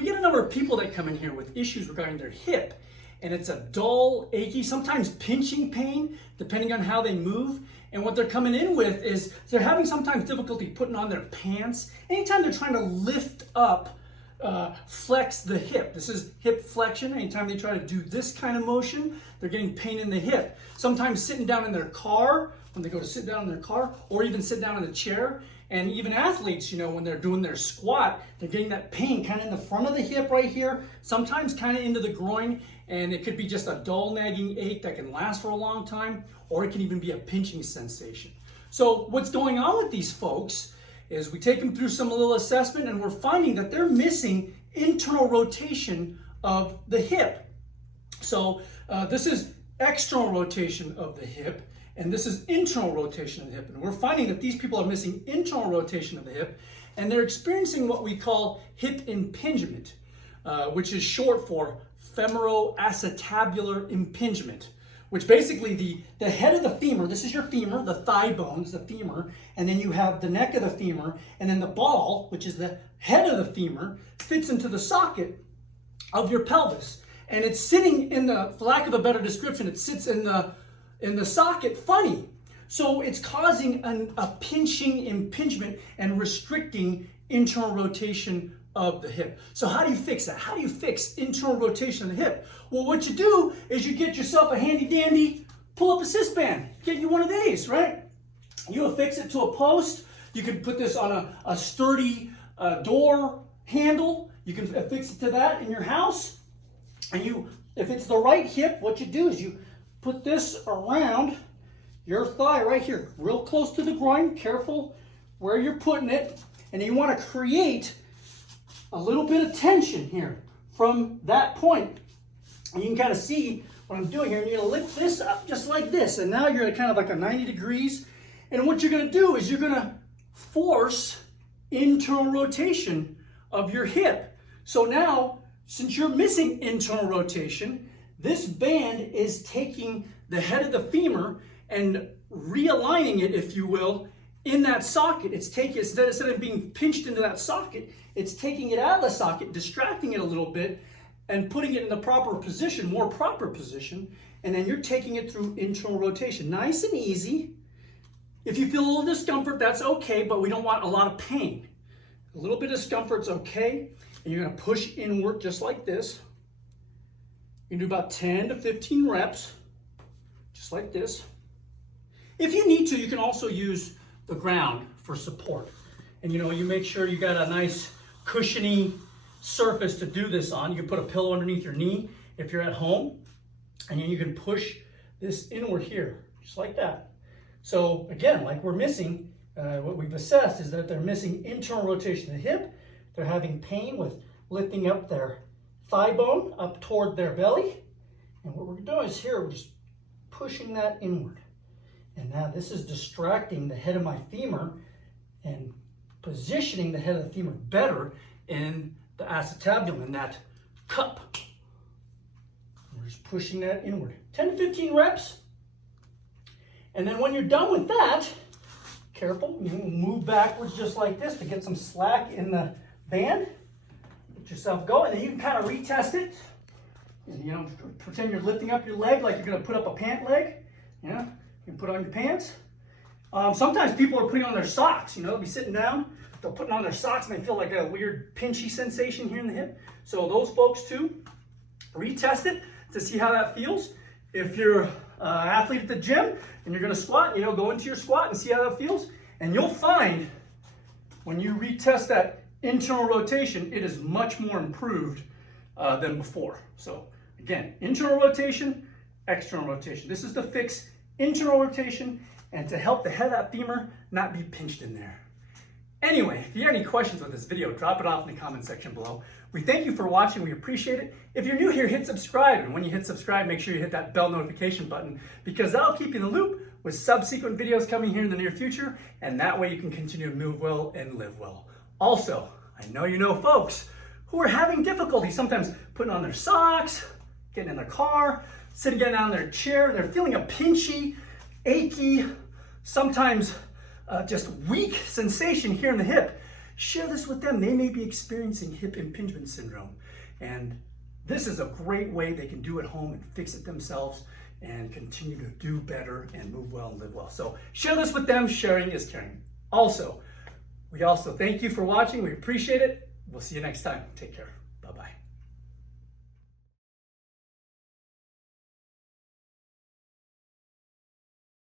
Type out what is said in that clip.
We get a number of people that come in here with issues regarding their hip, and it's a dull, achy, sometimes pinching pain, depending on how they move. And what they're coming in with is they're having sometimes difficulty putting on their pants. Anytime they're trying to lift up, flex the hip. This is hip flexion. Anytime they try to do this kind of motion, they're getting pain in the hip. Sometimes sitting down in their car, when they go to sit down in their car, or even sit down in a chair. And even athletes, you know, when they're doing their squat, they're getting that pain kind of in the front of the hip right here, sometimes kind of into the groin, and it could be just a dull nagging ache that can last for a long time, or it can even be a pinching sensation. So what's going on with these folks is we take them through some little assessment, and we're finding that they're missing internal rotation of the hip. So this is external rotation of the hip, and this is internal rotation of the hip. And we're finding that these people are missing internal rotation of the hip, and they're experiencing what we call hip impingement, which is short for femoroacetabular impingement, which basically the head of the femur, this is your femur, the thigh bones, the femur, and then you have the neck of the femur, and then the ball, which is the head of the femur, fits into the socket of your pelvis. And it's sitting in the, for lack of a better description, it sits in the socket funny. So it's causing a pinching impingement and restricting internal rotation of the hip. So how do you fix that? How do you fix internal rotation of the hip? Well, what you do is you get yourself a handy dandy pull-up assist band. Get you one of these, right? You affix it to a post. You can put this on a sturdy door handle. You can affix it to that in your house. And if it's the right hip, what you do is you put this around your thigh right here, real close to the groin. Careful where you're putting it. And you want to create a little bit of tension here from that point. And you can kind of see what I'm doing here. And you're going to lift this up just like this. And now you're at kind of like a 90 degrees. And what you're going to do is you're going to force internal rotation of your hip. So now, since you're missing internal rotation, this band is taking the head of the femur and realigning it, if you will, in that socket. It's taking, instead of being pinched into that socket, it's taking it out of the socket, distracting it a little bit, and putting it in the proper position, more proper position, and then you're taking it through internal rotation. Nice and easy. If you feel a little discomfort, that's okay, but we don't want a lot of pain. A little bit of discomfort's okay, and you're gonna push inward just like this. You can do about 10 to 15 reps, just like this. If you need to, you can also use the ground for support. And you know, you make sure you got a nice cushiony surface to do this on. You can put a pillow underneath your knee if you're at home, and then you can push this inward here, just like that. So again, like we're missing, what we've assessed is that they're missing internal rotation of the hip. They're having pain with lifting up their thigh bone up toward their belly. And what we're doing is here, we're just pushing that inward. And now this is distracting the head of my femur and positioning the head of the femur better in the acetabulum, in that cup. We're just pushing that inward. 10 to 15 reps. And then when you're done with that, careful, you move backwards just like this to get some slack in the band. Let yourself go, and then you can kind of retest it. You know, pretend you're lifting up your leg like you're going to put up a pant leg. Yeah, you can put on your pants. Sometimes people are putting on their socks. You know, they'll be sitting down, they're putting on their socks, and they feel like a weird pinchy sensation here in the hip. So those folks too, retest it to see how that feels. If you're an athlete at the gym and you're going to squat, you know, go into your squat and see how that feels. And you'll find when you retest that internal rotation, it is much more improved than before. So again, internal rotation, external rotation. This is to fix internal rotation and to help the head of that femur not be pinched in there. Anyway, if you have any questions with this video, drop it off in the comment section below. We thank you for watching. We appreciate it. If you're new here, hit subscribe. And when you hit subscribe, make sure you hit that bell notification button, because that'll keep you in the loop with subsequent videos coming here in the near future. And that way you can continue to move well and live well. Also, I know you know folks who are having difficulty sometimes putting on their socks, getting in their car, getting down in their chair. They're feeling a pinchy, achy, sometimes just weak sensation here in the hip. share this with them. They may be experiencing hip impingement syndrome. And this is a great way they can do at home and fix it themselves and continue to do better and move well and live well. So share this with them. Sharing is caring. We also thank you for watching. We appreciate it. We'll see you next time. Take care. Bye-bye.